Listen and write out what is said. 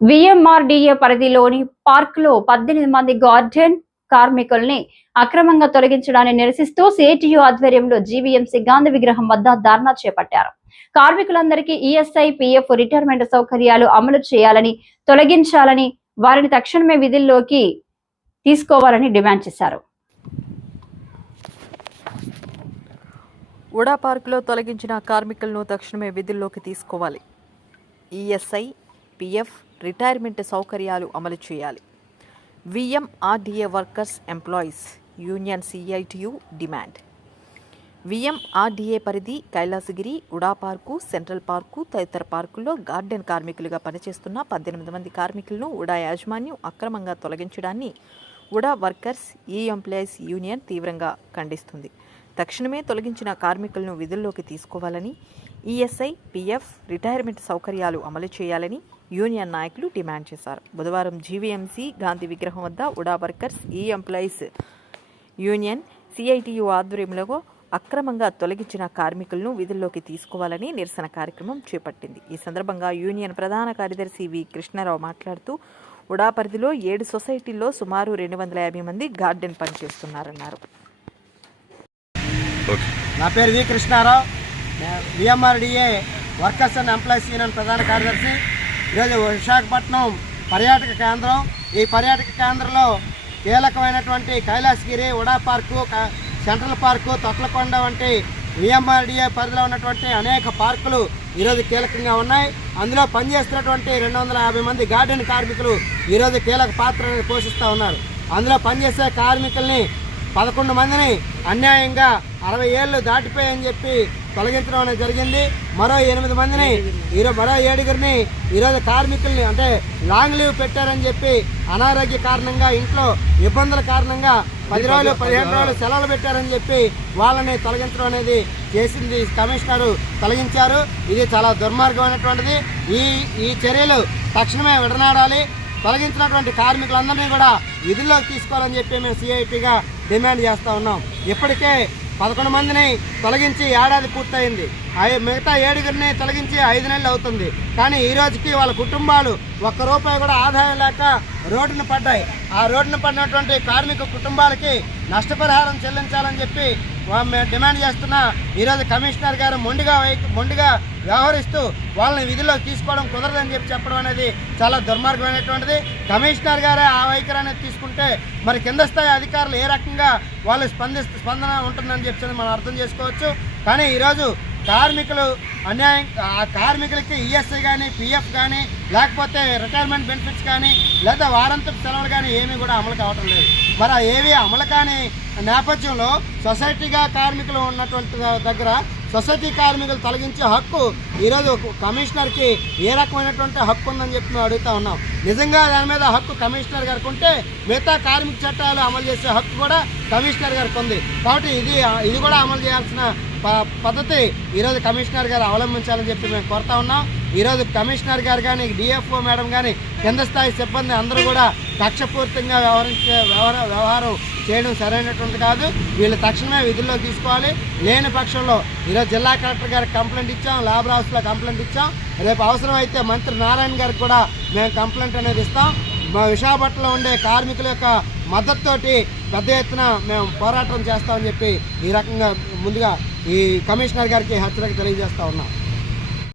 VMRDA పరిధిలోని పార్క్లో పద్దెనిమిది మంది గార్డెన్ కార్మికుల్ని అక్రమంగా తొలగించడాన్ని నిరసిస్తూ సిఐటియు ఆధ్వర్యంలో జీవీఎంసీ గాంధీ విగ్రహం వద్ద ధర్నా చేపట్టారు. కార్మికులందరికీ ఈఎస్ఐ పిఎఫ్ రిటైర్మెంట్ సౌకర్యాలు అమలు చేయాలని తొలగించాలని వారిని తక్షణమే విధుల్లోకి తీసుకోవాలని డిమాండ్ చేశారు. ఉడా పార్కులో తొలగించిన కార్మికులను తక్షణమే విధుల్లోకి తీసుకోవాలి. ఈఎస్ఐ పిఎఫ్ రిటైర్మెంట్ సౌకర్యాలు అమలు చేయాలి. VMRDA workers employees union CITU demand. VMRDA పరిధి Kailasagiri UDA park central park తదితర పార్కుల్లో గార్డెన్ కార్మికులుగా పనిచేస్తున్న పద్దెనిమిది మంది కార్మికులను ఉడా యాజమాన్యం అక్రమంగా తొలగించడాన్ని ఉడా వర్కర్స్ ఈ ఎంప్లాయీస్ యూనియన్ తీవ్రంగా ఖండిస్తుంది. తక్షణమే తొలగించిన కార్మికులను విధుల్లోకి తీసుకోవాలని ఈఎస్ఐ పిఎఫ్ రిటైర్మెంట్ సౌకర్యాలు అమలు చేయాలని యూనియన్ నాయకులు డిమాండ్ చేశారు. బుధవారం జీవీఎంసీ గాంధీ విగ్రహం వద్ద ఉడా వర్కర్స్ ఈ ఎంప్లాయీస్ యూనియన్ సిఐటియు ఆధ్వర్యంలో అక్రమంగా తొలగించిన కార్మికులను విధుల్లోకి తీసుకోవాలని నిరసన కార్యక్రమం చేపట్టింది. ఈ సందర్భంగా యూనియన్ ప్రధాన కార్యదర్శి వి కృష్ణారావు మాట్లాడుతూ ఉడా పరిధిలో ఏడు సొసైటీల్లో సుమారు రెండు వందల యాభై మంది గార్డెన్ పనిచేస్తున్నారన్నారు నా పేరు V Krishnarao. VMRDA workers and employees union ప్రధాన కార్యదర్శి. ఈరోజు విశాఖపట్నం పర్యాటక కేంద్రం. ఈ పర్యాటక కేంద్రంలో కీలకమైనటువంటి Kailasagiri UDA park central park Thotlakonda వంటి విఎంఆర్డిఏ పరిధిలో ఉన్నటువంటి అనేక పార్కులు ఈరోజు కీలకంగా ఉన్నాయి. అందులో పనిచేస్తున్నటువంటి రెండు వందల యాభై మంది గార్డెన్ కార్మికులు ఈరోజు కీలక పాత్ర పోషిస్తూ ఉన్నారు. అందులో పనిచేసే కార్మికుల్ని పదకొండు మందిని అన్యాయంగా అరవై ఏళ్ళు దాటిపోయని చెప్పి తొలగించడం అనేది జరిగింది. మరో ఎనిమిది మందిని ఈరోజు మరో ఏడుగురిని ఈరోజు కార్మికుల్ని అంటే లాంగ్ లీవ్ పెట్టారని చెప్పి అనారోగ్య కారణంగా ఇంట్లో ఇబ్బందుల కారణంగా పది రోజులు పదిహేను రోజులు సెలవులు పెట్టారని చెప్పి వాళ్ళని తొలగించడం అనేది చేసింది కమిషనరు తొలగించారు. ఇది చాలా దుర్మార్గమైనటువంటిది. ఈ ఈ చర్యలు తక్షణమే విడనాడాలి. తొలగించినటువంటి కార్మికులందరినీ కూడా విధుల్లోకి తీసుకోవాలని చెప్పి మేము సిఐటిగా డిమాండ్ చేస్తూ ఉన్నాం. ఇప్పటికే పదకొండు మందిని తొలగించి ఏడాది పూర్తయింది. మిగతా ఏడుగురిని తొలగించి ఐదు నెలలు అవుతుంది. కానీ ఈ రోజుకి వాళ్ళ కుటుంబాలు ఒక్క రూపాయి కూడా ఆదాయం లేక రోడ్డును పడ్డాయి. ఆ రోడ్డును పడినటువంటి కార్మిక కుటుంబాలకి నష్టపరిహారం చెల్లించాలని చెప్పి మేము డిమాండ్ చేస్తున్న ఈరోజు కమిషనర్ గారు మొండిగా మొండిగా వ్యవహరిస్తూ వాళ్ళని విధిలోకి తీసుకోవడం కుదరదని చెప్పి చెప్పడం అనేది చాలా దుర్మార్గమైనటువంటిది. కమిషనర్ గారే ఆ వైఖరి అనేది తీసుకుంటే మరి కింద స్థాయి అధికారులు ఏ రకంగా వాళ్ళు స్పందిస్తూ స్పందన ఉంటుందని చెప్పి మనం అర్థం చేసుకోవచ్చు. కానీ ఈరోజు కార్మికులు అన్యాయం ఆ కార్మికులకి ఈఎస్ఐ కానీ పిఎఫ్ కానీ లేకపోతే రిటైర్మెంట్ బెనిఫిట్స్ కానీ లేదా వారాంతపు సెలవులు కానీ ఏమీ కూడా అమలు కావటం లేదు. మరి ఏవి అమలు కాని నేపథ్యంలో సొసైటీగా కార్మికులు ఉన్నటువంటి దగ్గర సొసైటీ కార్మికులు తొలగించే హక్కు ఈరోజు కమిషనర్కి ఏ రకమైనటువంటి హక్కు ఉందని చెప్పి మేము అడుగుతా ఉన్నాం. నిజంగా దాని మీద హక్కు కమిషనర్ గారికి ఉంటే మిగతా కార్మిక చట్టాలు అమలు చేసే హక్కు కూడా కమిషనర్ గారికి ఉంది. కాబట్టి ఇది ఇది కూడా అమలు చేయాల్సిన పద్ధతి ఈరోజు కమిషనర్ గారు అవలంబించాలని చెప్పి మేము కోరుతా ఉన్నాం. ఈరోజు కమిషనర్ గారు కానీ డిఎఫ్ఓ మేడం కానీ కింద స్థాయి సిబ్బంది అందరూ కూడా కక్షపూర్తంగా వ్యవహరించే వ్యవహార వ్యవహారం చేయడం సరైనటువంటి కాదు. వీళ్ళు తక్షణమే విధుల్లో తీసుకోవాలి. లేని పక్షంలో ఈరోజు జిల్లా కలెక్టర్ గారికి కంప్లైంట్ ఇచ్చాం. లేబర్ హౌస్లో కంప్లైంట్ ఇచ్చాం. రేపు అవసరమైతే మంత్రి నారాయణ గారికి కూడా మేము కంప్లైంట్ అనేది ఇస్తాం. మా విశాఖపట్నంలో ఉండే కార్మికుల యొక్క మద్దతుతోటి పెద్ద ఎత్తున మేము పోరాటం చేస్తామని చెప్పి ఈ రకంగా ముందుగా ఈ కమిషనర్ గారికి హెచ్చరిక తెలియజేస్తా ఉన్నాం.